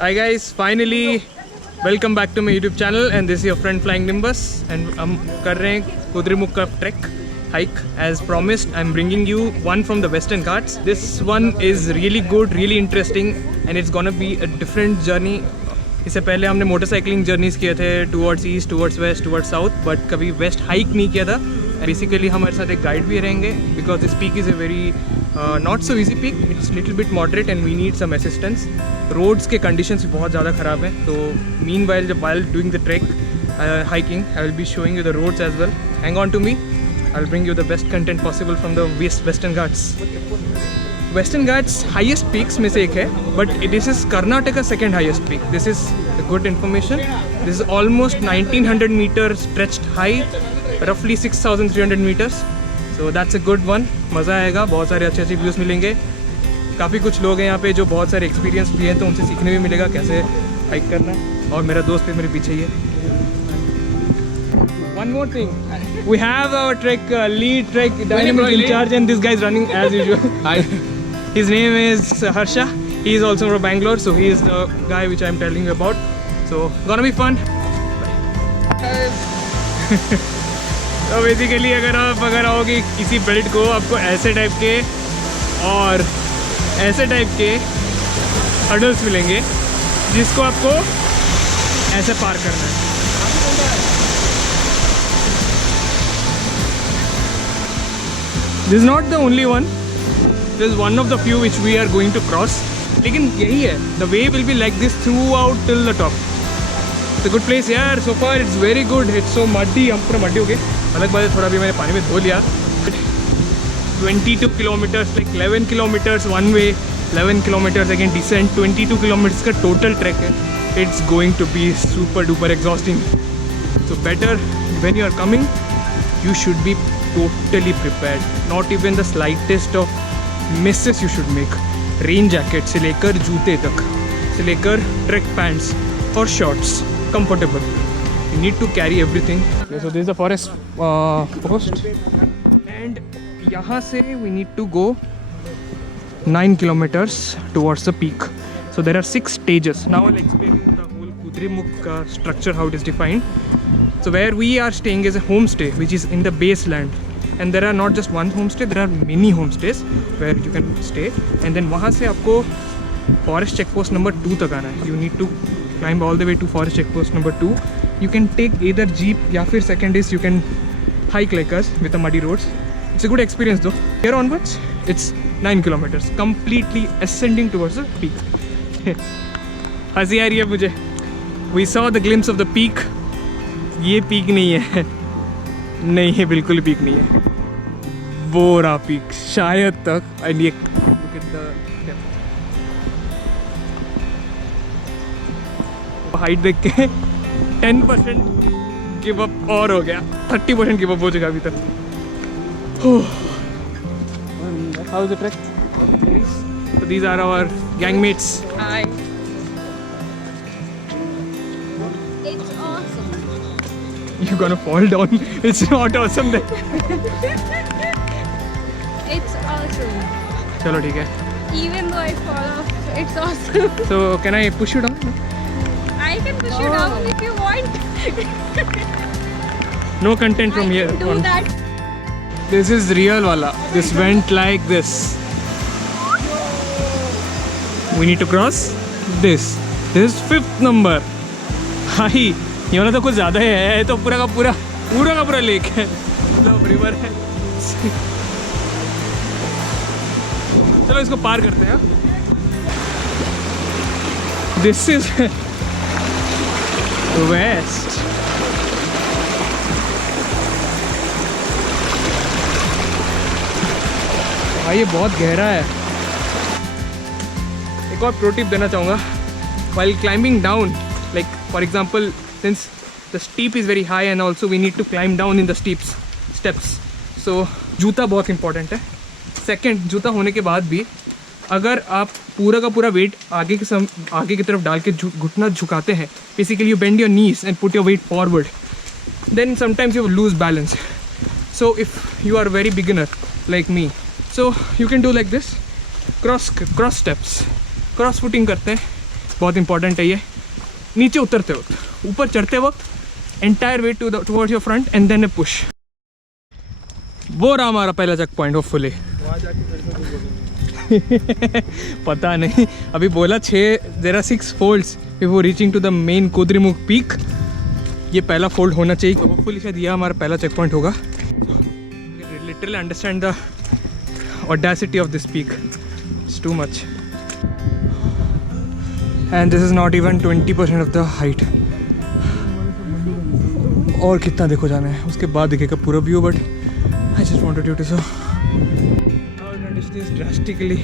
Hi guys, finally welcome back to my YouTube channel and this is your friend Flying Nimbus and हम कर रहे हैं कुद्रेमुख का trek hike as promised. I'm bringing you one from the Western Ghats. This one is really good, really interesting and it's gonna be a different journey. इससे पहले हमने motorcycling journeys किए थे towards east, towards west, towards south, but कभी west hike नहीं किया था. Basically हमारे साथ एक गाइड भी रहेंगे because this peak is a very not so easy peak. It's little bit moderate and we need some assistance. Roads के कंडीशंस बहुत ज़्यादा ख़राब हैं, तो मीन वाइल जब while doing the track hiking I will be showing you the roads as well. Hang on to me, I'll bring you the best content possible from the Western Ghats. Western Ghats highest peaks में से एक है, but this is Karnataka second highest peak. This is good information. This is almost 1900 meters stretched high, roughly 6300 meters. So that's a good one. मज़ा आएगा, बहुत सारे अच्छे अच्छे व्यूज़ मिलेंगे. काफ़ी कुछ लोग हैं यहाँ पे जो बहुत सारे एक्सपीरियंस भी हैं, तो उनसे सीखने भी मिलेगा कैसे हाइक करना. और मेरा दोस्त भी मेरे पीछे ही है. One more thing, we have our trek lead trek dynamic in charge and this guy is running as usual. Hi. His name is Harsha. He is also from Bangalore, so he is the guy which I am telling you about. So gonna be fun. तो basically अगर आओगे किसी belt को, आपको ऐसे type के और ऐसे टाइप के हर्डल्स मिलेंगे जिसको आपको ऐसे पार करना है. This is not the only one. This is one of the few which we are going to cross. लेकिन यही है, the way will be like this throughout till the top. It's a good place यार. So far it's very good. It's so muddy. हम पूरा muddy हो गए. अलग बात है, थोड़ा भी मैंने पानी में धो लिया. 22 kilometers, like 11 kilometers one way, 11 kilometers again descent. 22 kilometers का total trek है. It's going to be super duper exhausting. So better when you are coming, you should be totally prepared. Not even the slightest of misses you should make. Rain jacket से लेकर जूते तक, से लेकर trek pants or shorts, comfortable. You need to carry everything. Okay, so this is the forest post, and यहाँ से we need to go 9 kilometers towards the peak. So there are 6 stages. Now I'll explain the whole Kudremukh structure, how it is defined. So where we are staying is a homestay which is in the base land, and there are not just one homestay, there are many homestays where you can stay. And then वहाँ से आपको forest checkpost number 2 तक आना है. You need to climb all the way to forest checkpost number 2. You can take either jeep या फिर second is you can hike like us with the muddy roads. It's a good experience though. Here onwards it's 9 kilometers completely ascending towards the peak. हंसी आ रही है मुझे. We saw the glimpse of the peak. ये peak नहीं है, नहीं है, बिल्कुल पीक नहीं है. वो रहा पीक शायद तक. एंड ये look at the depth. Height देख के 10% गिव अप और हो गया, 30% गिव अप हो चुका अभी तक. How is the trek? So these are our gang mates. Hi. It's awesome. You're gonna fall down. It's not awesome then. It's awesome. चलो ठीक है. Even though I fall off, it's awesome. So can I push you down? I can push you down if you want. No content from I here. can do on. that. This is real wala. This went like this. We need to cross this. This is 5th number. High ये वाला तो कुछ ज़्यादा है. तो पूरा का पूरा लेक है, मतलब रिवर है. चलो इसको पार करते हैं. This is west. भाई ये बहुत गहरा है. एक और प्रो टिप देना चाहूँगा. While climbing down, like for example, since the steep is very high and also we need to climb down in the steps, so जूता बहुत important है. Second, जूता होने के बाद भी अगर आप पूरा का पूरा वेट आगे की तरफ डाल के घुटना झुकाते हैं, basically you bend your knees and put your weight forward, then sometimes you lose balance. So if you are a very beginner like me, so you can do like this, cross steps, cross footing करते हैं. बहुत important है ये। नीचे उतरते वक्त, ऊपर चढ़ते वक्त entire weight towards your front and then a push. वो रहा हमारा पहला चेक पॉइंट होपफुली। पता नहीं, अभी बोला 6 there are 6 folds before reaching to the main Kudremukh peak. ये पहला फोल्ड होना चाहिए, होपफुली शायद यह हमारा पहला चेक पॉइंट होगा। Literally understand the audacity of this peak, it's too much and this is not even 20% of the height. और कितना देखो जाना है, उसके बाद दिखेगा पूरा view, but I just wanted you to so this drastically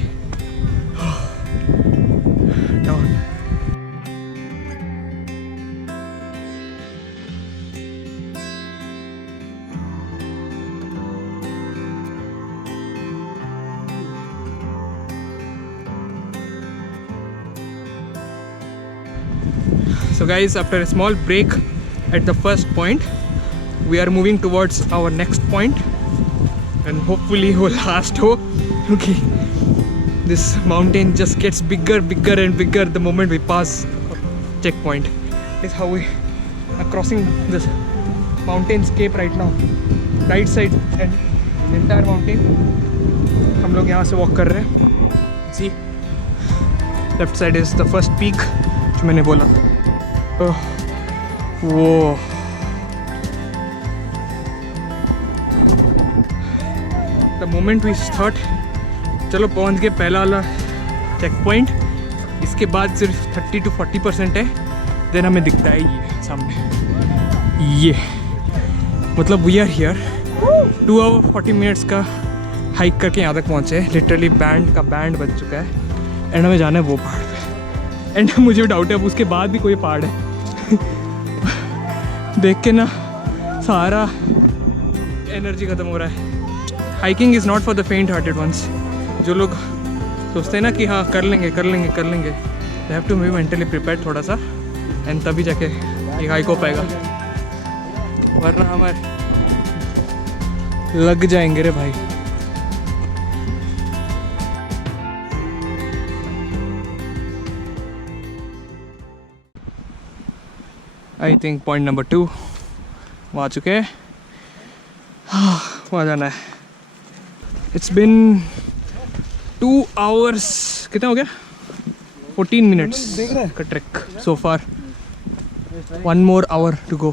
down. So guys, after a small break at the first point, we are moving towards our next point and hopefully will last ho. Okay, this mountain just gets bigger and bigger the moment we pass checkpoint. This is how we are crossing this mountainscape right now. Right side and the entire mountain. हम लोग यहाँ से walk कर रहे हैं. See, left side is the first peak जो मैंने बोला. वो the moment we start, चलो पहुंच गए पहला वाला चेक पॉइंट। इसके बाद सिर्फ 30 to 40% है, देन हमें दिखता है ये सामने। ये मतलब we are here 2 hour 40 minutes का हाइक करके यहाँ तक पहुँचे। लिटरली बैंड बज चुका है एंड हमें जाना है वो पहाड़ पे। एंड मुझे डाउट है अब उसके बाद भी कोई पहाड़ है। देख के ना सारा एनर्जी ख़त्म हो रहा है। Hiking is not for the faint hearted ones. जो लोग सोचते हैं ना कि हाँ कर लेंगे they have to be mentally prepared थोड़ा सा, एंड तभी जाके ये हाइक हो पाएगा, वरना हमारे लग जाएंगे रे भाई। आई थिंक पॉइंट नंबर 2 वहाँ चुके हैं, वहाँ जाना है। इट्स बिन 2 hours, कितना हो गया 14 minutes का track so far. 1 more hour to go.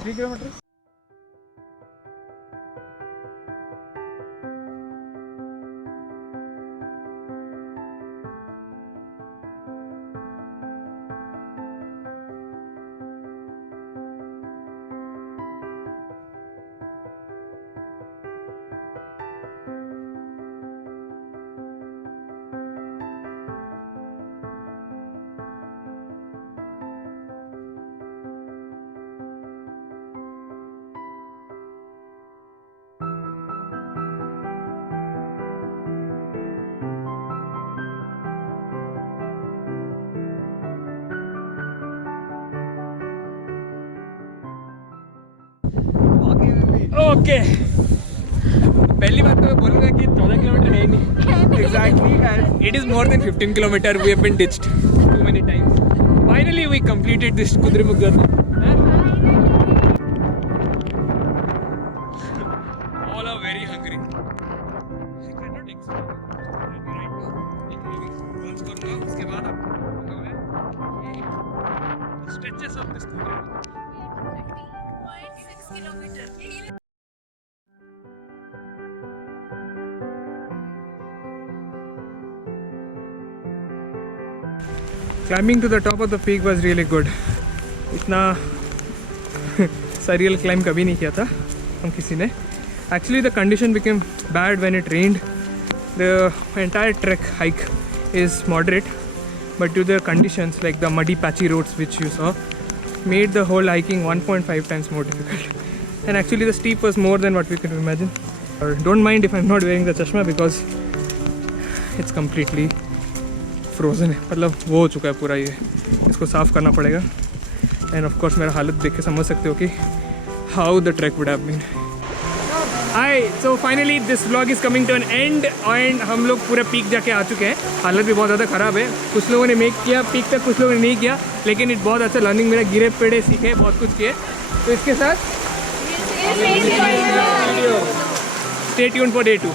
Okay, पहली बात तो मैं बोलूँगा कि 14 किलोमीटर है ही नहीं exactly, and it is more than 15 kilometre. We have been ditched too many times. Finally we completed this Kudremukh journey. All are very hungry. I can not explain right now. Once करूँगा उसके बाद आप stretches of this Kudremukh 6 kilometre. Climbing to the top of the peak was really good. इतना surreal climb कभी नहीं किया था हम किसी ने। Actually the condition became bad when it rained. The entire trek hike is moderate, but due to the conditions like the muddy patchy roads which you saw made the whole hiking 1.5 times more difficult. And actually the steep was more than what we could imagine. Don't mind if I'm not wearing the chashma because it's completely frozen है, मतलब वो हो चुका है पूरा। ये इसको साफ़ करना पड़ेगा। एंड ऑफ कोर्स मेरा हालत देख के समझ सकते हो कि how the track would have been. Hi, so finally this vlog is coming to an end and हम लोग पूरा पीक जाके आ चुके हैं। हालत भी बहुत ज़्यादा ख़राब है, कुछ लोगों ने मेक किया पीक तक, कुछ लोगों ने नहीं किया, लेकिन इट बहुत अच्छा लर्निंग मेरा, गिरे पेड़े सीखे, बहुत कुछ किए। तो इसके साथ स्टे ट्यून्ड फॉर डे 2।